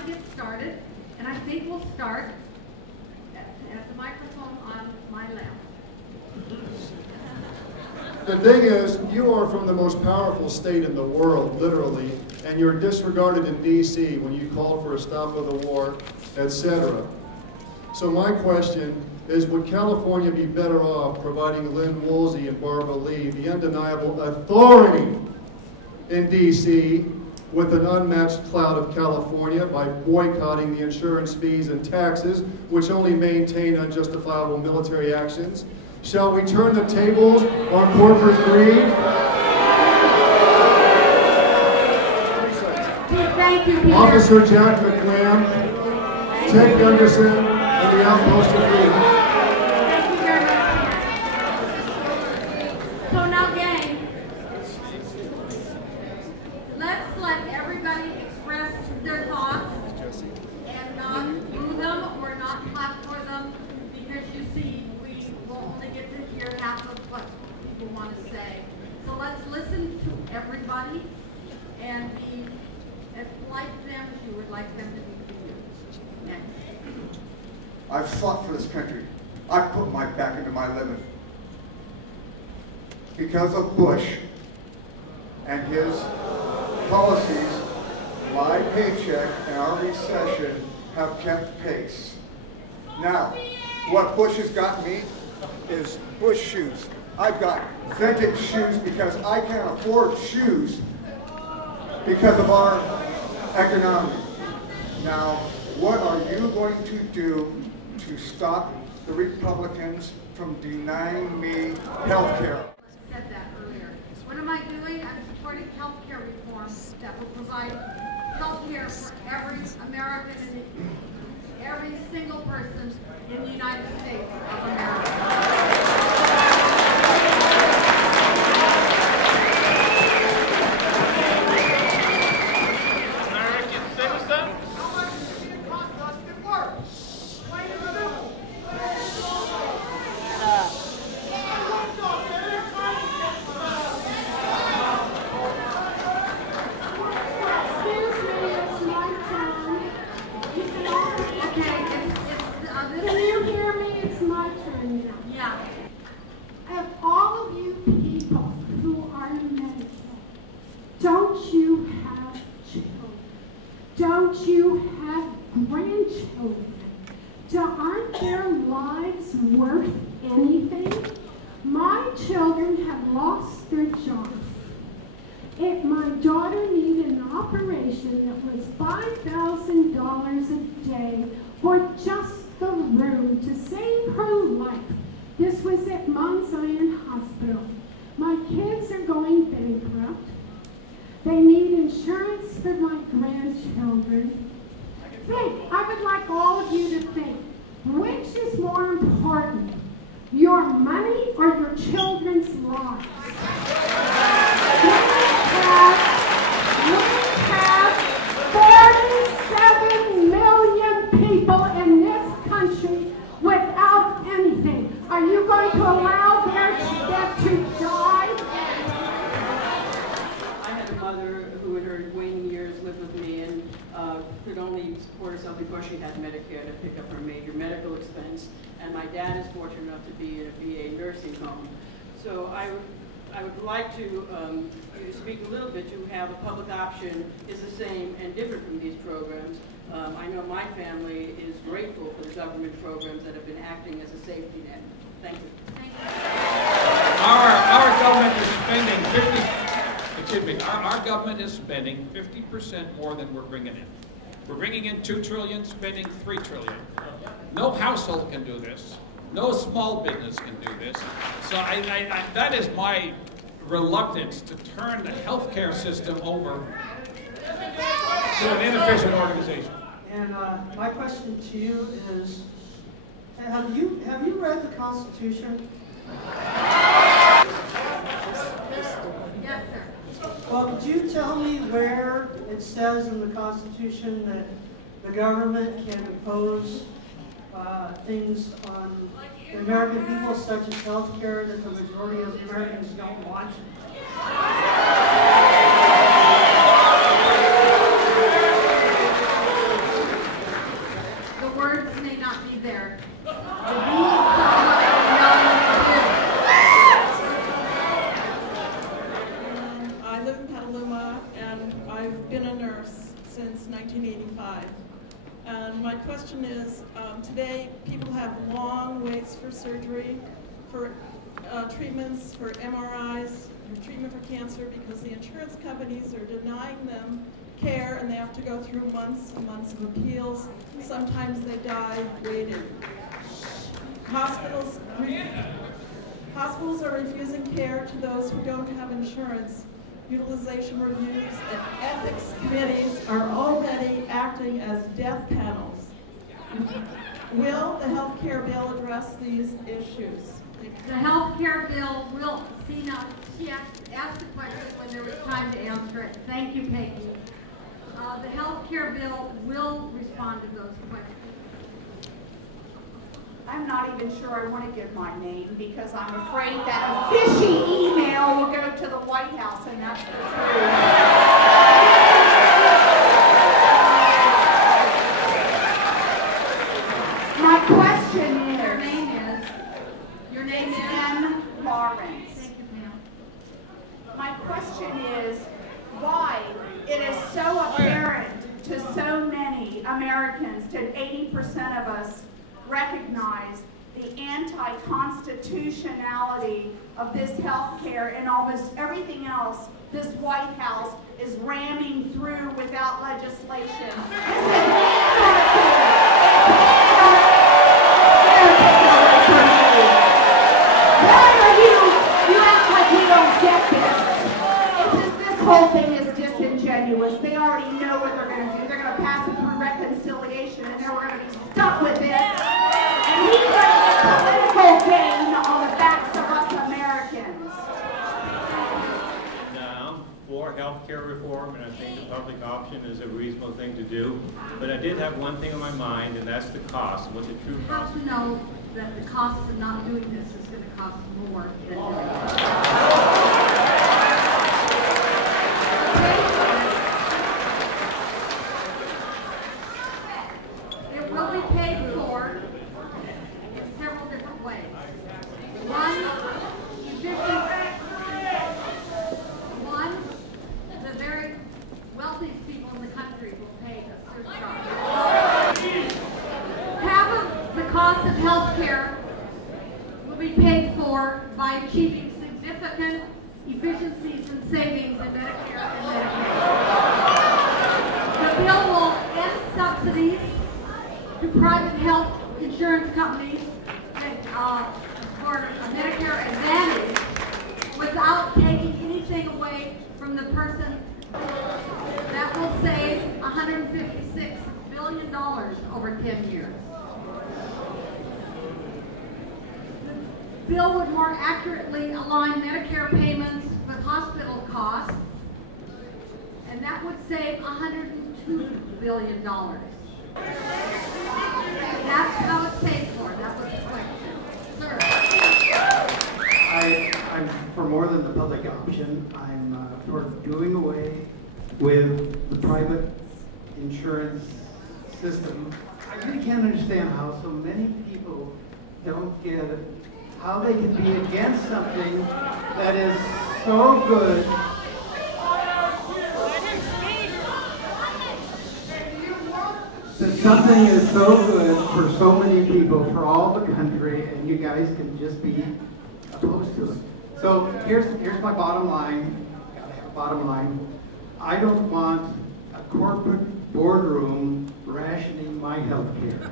to get started, and I think we'll start at the microphone on my left. The thing is, you are from the most powerful state in the world, literally, and you're disregarded in D.C. when you called for a stop of the war, etc. So my question is, would California be better off providing Lynn Woolsey and Barbara Lee the undeniable authority in D.C. with an unmatched clout of California by boycotting the insurance fees and taxes, which only maintain unjustifiable military actions? Shall we turn the tables on corporate greed? Thank you, Peter. Officer Jack McClam, Ted Gunderson, and the Outpost of Greed. Thank you very much. So now, gang, let's let everybody express their thoughts and not boo them or not clap for them, because you see, we will only get to hear half of what people want to say. So let's listen to everybody and be as like them as you would like them to be to you. Next. I've fought for this country. I've put my back into my living. Because of Bush and his policies, my paycheck and our recession have kept pace. Now, what Bush has got me is Bush shoes. I've got vintage shoes because I can't afford shoes because of our economy. Now, what are you going to do to stop the Republicans from denying me health care? I said that earlier. What am I doing? I'm supporting health care reforms that will provide health care for every American and every single person in the United States of America. Aren't their lives worth anything? My children have lost their jobs. My daughter needed an operation that was $5,000 a day for just the room to save her life. This was at Mount Zion Hospital. My kids are going bankrupt. They need insurance for my grandchildren. I would like all of you to think, which is more important, your money or your children's lives? We have 47 million people in this country without anything. Are you going to allow them to die? I had a mother who in her waning years lived with me and could only support herself before she had Medicare to pick up her major medical expense. And my dad is fortunate enough to be in a VA nursing home. So I would like to speak a little bit to how the public option is the same and different from these programs. I know my family is grateful for the government programs that have been acting as a safety net. Thank you. Thank you. Our government is spending our government is spending 50% more than we're bringing in. We're bringing in $2 trillion, spending $3 trillion. No household can do this. No small business can do this. So that is my reluctance to turn the healthcare system over to an inefficient organization. And my question to you is, have you read the Constitution? Yes, sir. Well, could you tell me where it says in the Constitution that the government can impose things on the American people, such as health care, that the majority of Americans don't want? since 1985. And my question is, today people have long waits for surgery, for treatments, for MRIs, treatment for cancer, because the insurance companies are denying them care, and they have to go through months and months of appeals. Sometimes they die waiting. Hospitals are refusing care to those who don't have insurance. Utilization reviews and ethics committees are already acting as death panels. Will the health care bill address these issues? The health care bill will, see now, she asked the question when there was time to answer it. Thank you, Peggy. The health care bill will respond to those questions. I'm not even sure I want to give my name because I'm afraid that a fishy email will go to the White House, and that's the truth. My question is, your name is M. Lawrence. Thank you, ma'am. My question is why it is so apparent to so many Americans, to 80% of us, recognize the anti-constitutionality of this health care and almost everything else this White House is ramming through without legislation. This is you act like we don't get this. This whole thing is disingenuous. They already know what they're going to do. They're going to pass it through reconciliation, and then we're going to be stuck with it. And he's going to get political gain on the backs of us Americans. Now, for health care reform, and I think the public option is a reasonable thing to do. But I did have one thing on my mind, and that's the cost, what the true You cost have to know that the cost of not doing this is going to cost more than doing it. It will be paid for in several different ways. One, the very wealthiest people in the country will pay a surcharge. Half of the cost of health care will be paid for by achieving significant efficiencies and savings in Medicare and Medicaid. The bill will end subsidies to private health insurance companies for Medicare Advantage without taking anything away from the person. That will save $156 billion over 10 years. The bill would more accurately align Medicare payments with hospital costs, and that would save $102 billion. That's how it's paid for. That was the question. Sir. I'm for more than the public option. I'm for doing away with the private insurance system. I really can't understand how so many people don't get it, how they can be against something that is so good. That something is so good for so many people, for all the country, and you guys can just be opposed to it. So here's my bottom line. Gotta have a bottom line. I don't want a corporate boardroom rationing my health care.